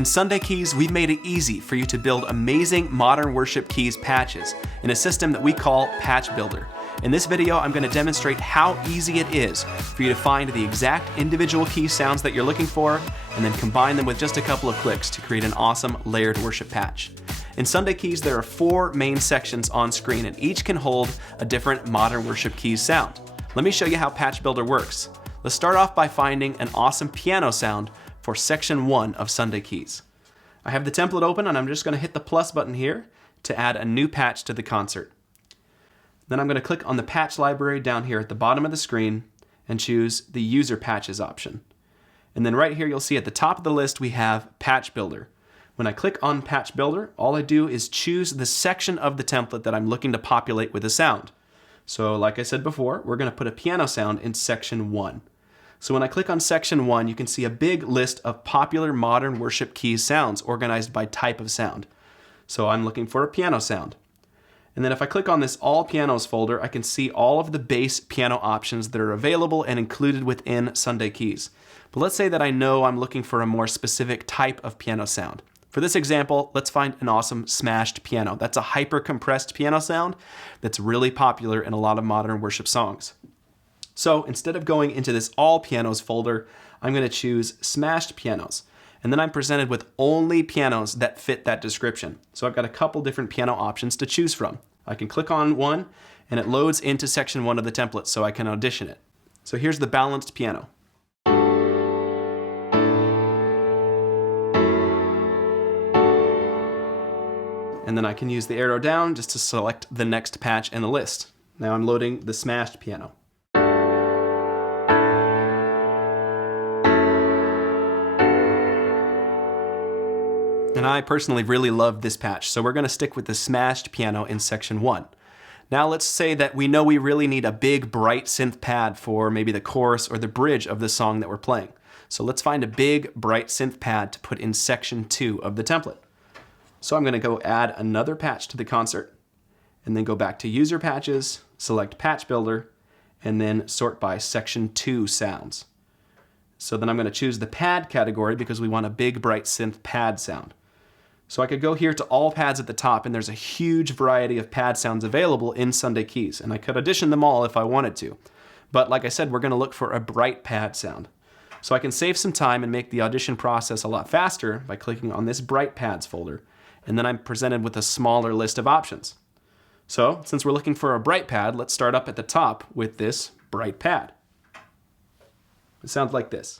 In Sunday Keys, we've made it easy for you to build amazing modern worship keys patches in a system that we call Patch Builder. In this video, I'm going to demonstrate how easy it is for you to find the exact individual key sounds that you're looking for, and then combine them with just a couple of clicks to create an awesome layered worship patch. In Sunday Keys, there are 4 main sections on screen, and each can hold a different modern worship keys sound. Let me show you how Patch Builder works. Let's start off by finding an awesome piano sound for section 1 of Sunday Keys. I have the template open, and I'm just going to hit the plus button here to add a new patch to the concert. Then I'm going to click on the patch library down here at the bottom of the screen and choose the user patches option. And then right here you'll see at the top of the list we have Patch Builder. When I click on Patch Builder, all I do is choose the section of the template that I'm looking to populate with a sound. So like I said before, we're going to put a piano sound in section 1. So when I click on section 1, you can see a big list of popular modern worship keys sounds organized by type of sound. So I'm looking for a piano sound. And then if I click on this All Pianos folder, I can see all of the bass piano options that are available and included within Sunday Keys. But let's say that I know I'm looking for a more specific type of piano sound. For this example, let's find an awesome smashed piano. That's a hyper-compressed piano sound that's really popular in a lot of modern worship songs. So instead of going into this All Pianos folder, I'm going to choose Smashed Pianos. And then I'm presented with only pianos that fit that description. So I've got a couple different piano options to choose from. I can click on one, and it loads into section 1 of the template so I can audition it. So here's the balanced piano. And then I can use the arrow down just to select the next patch in the list. Now I'm loading the smashed piano. And I personally really love this patch, so we're going to stick with the smashed piano in section 1. Now let's say that we know we really need a big bright synth pad for maybe the chorus or the bridge of the song that we're playing. So let's find a big bright synth pad to put in section 2 of the template. So I'm going to go add another patch to the concert, and then go back to User Patches, select Patch Builder, and then sort by section 2 sounds. So then I'm going to choose the pad category because we want a big bright synth pad sound. So I could go here to all pads at the top, and there's a huge variety of pad sounds available in Sunday Keys, and I could audition them all if I wanted to. But like I said, we're going to look for a bright pad sound. So I can save some time and make the audition process a lot faster by clicking on this Bright Pads folder, and then I'm presented with a smaller list of options. So since we're looking for a bright pad, let's start up at the top with this bright pad. It sounds like this.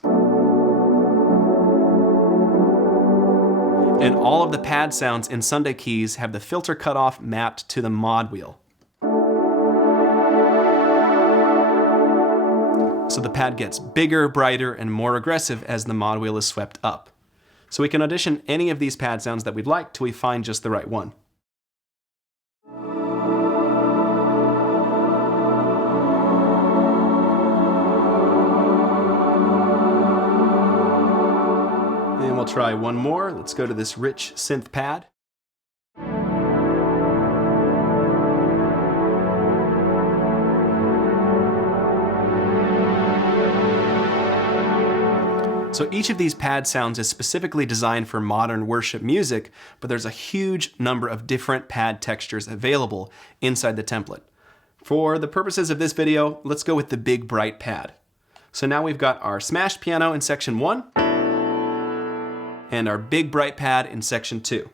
And all of the pad sounds in Sunday Keys have the filter cutoff mapped to the mod wheel. So the pad gets bigger, brighter, and more aggressive as the mod wheel is swept up. So we can audition any of these pad sounds that we'd like till we find just the right one. And we'll try one more. Let's go to this rich synth pad. So each of these pad sounds is specifically designed for modern worship music, but there's a huge number of different pad textures available inside the template. For the purposes of this video, let's go with the big bright pad. So now we've got our smashed piano in section 1, and our big bright pad in section 2.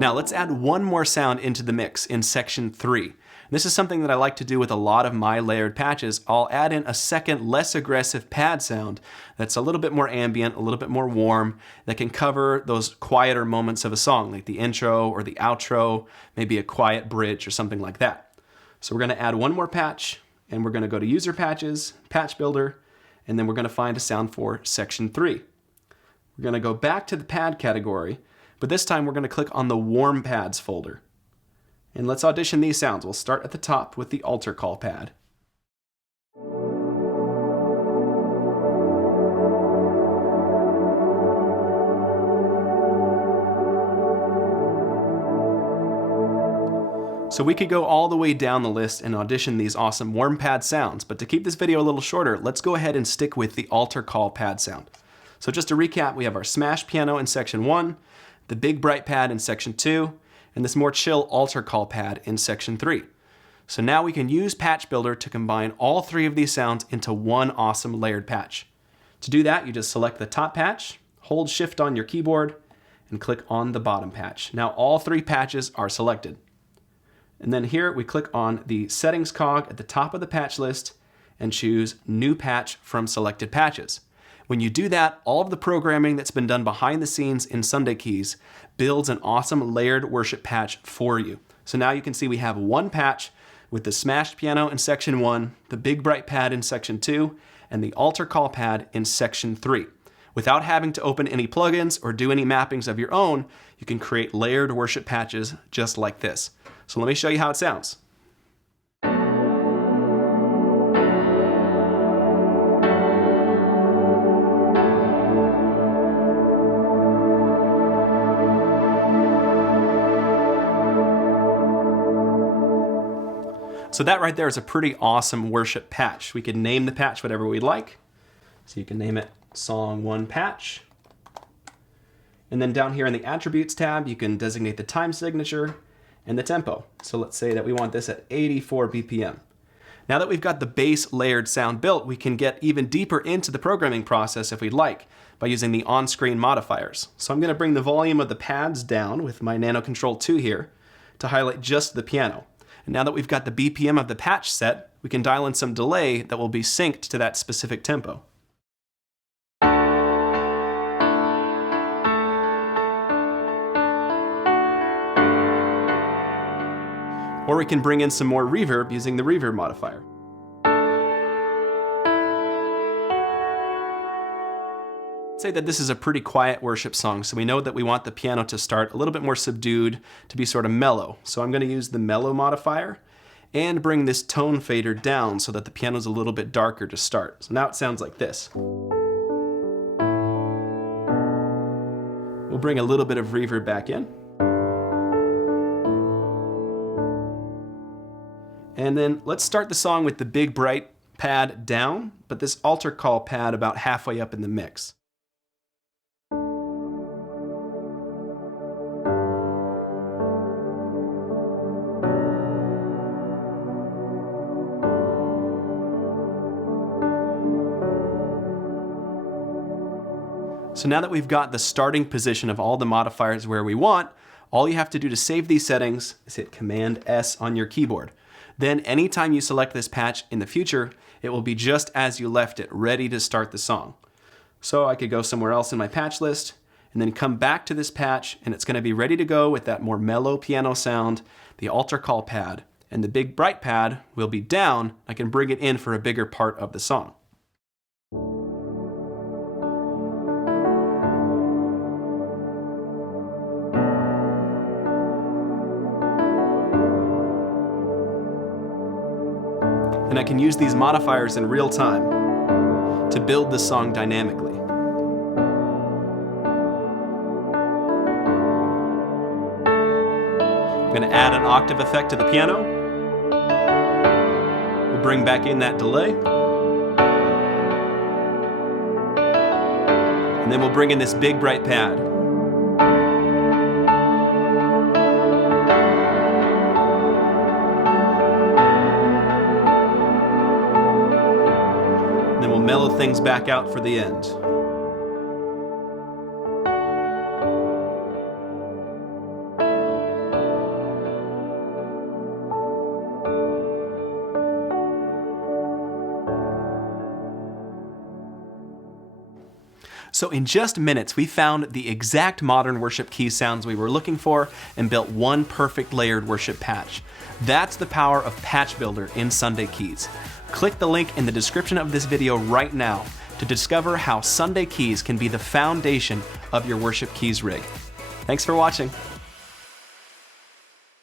Now let's add one more sound into the mix in section 3. This is something that I like to do with a lot of my layered patches. I'll add in a second, less aggressive pad sound that's a little bit more ambient, a little bit more warm, that can cover those quieter moments of a song, like the intro or the outro, maybe a quiet bridge or something like that. So we're going to add one more patch, and we're going to go to User Patches, Patch Builder, and then we're going to find a sound for section 3. We're going to go back to the pad category, but this time we're going to click on the Warm Pads folder. And let's audition these sounds. We'll start at the top with the altar call pad. So we could go all the way down the list and audition these awesome warm pad sounds, but to keep this video a little shorter, let's go ahead and stick with the altar call pad sound. So just to recap, we have our smash piano in section 1, the big bright pad in section 2, and this more chill altar call pad in section 3. So now we can use Patch Builder to combine all 3 of these sounds into one awesome layered patch. To do that, you just select the top patch, hold Shift on your keyboard, and click on the bottom patch. Now all 3 patches are selected. And then here we click on the settings cog at the top of the patch list and choose New Patch from Selected Patches. When you do that, all of the programming that's been done behind the scenes in Sunday Keys builds an awesome layered worship patch for you. So now you can see we have one patch with the smashed piano in section 1, the big bright pad in section 2, and the altar call pad in section 3. Without having to open any plugins or do any mappings of your own, you can create layered worship patches just like this. So let me show you how it sounds. So that right there is a pretty awesome worship patch. We can name the patch whatever we like. So you can name it Song 1 Patch. And then down here in the Attributes tab, you can designate the time signature and the tempo. So let's say that we want this at 84 BPM. Now that we've got the base layered sound built, we can get even deeper into the programming process if we'd like by using the on-screen modifiers. So I'm going to bring the volume of the pads down with my Nano Control 2 here to highlight just the piano. And now that we've got the BPM of the patch set, we can dial in some delay that will be synced to that specific tempo. Or we can bring in some more reverb using the reverb modifier. Say that this is a pretty quiet worship song, so we know that we want the piano to start a little bit more subdued, to be sort of mellow. So I'm going to use the mellow modifier and bring this tone fader down so that the piano's a little bit darker to start. So now it sounds like this. We'll bring a little bit of reverb back in. And then let's start the song with the big bright pad down, but this altar call pad about halfway up in the mix. So now that we've got the starting position of all the modifiers where we want, all you have to do to save these settings is hit Command S on your keyboard. Then anytime you select this patch in the future, it will be just as you left it, ready to start the song. So I could go somewhere else in my patch list and then come back to this patch, and it's going to be ready to go with that more mellow piano sound, the altar call pad, and the big bright pad will be down. I can bring it in for a bigger part of the song. And I can use these modifiers in real time to build the song dynamically. I'm going to add an octave effect to the piano. We'll bring back in that delay. And then we'll bring in this big bright pad. Then we'll mellow things back out for the end. So in just minutes, we found the exact modern worship key sounds we were looking for and built one perfect layered worship patch. That's the power of Patch Builder in Sunday Keys. Click the link in the description of this video right now to discover how Sunday Keys can be the foundation of your worship keys rig. Thanks for watching.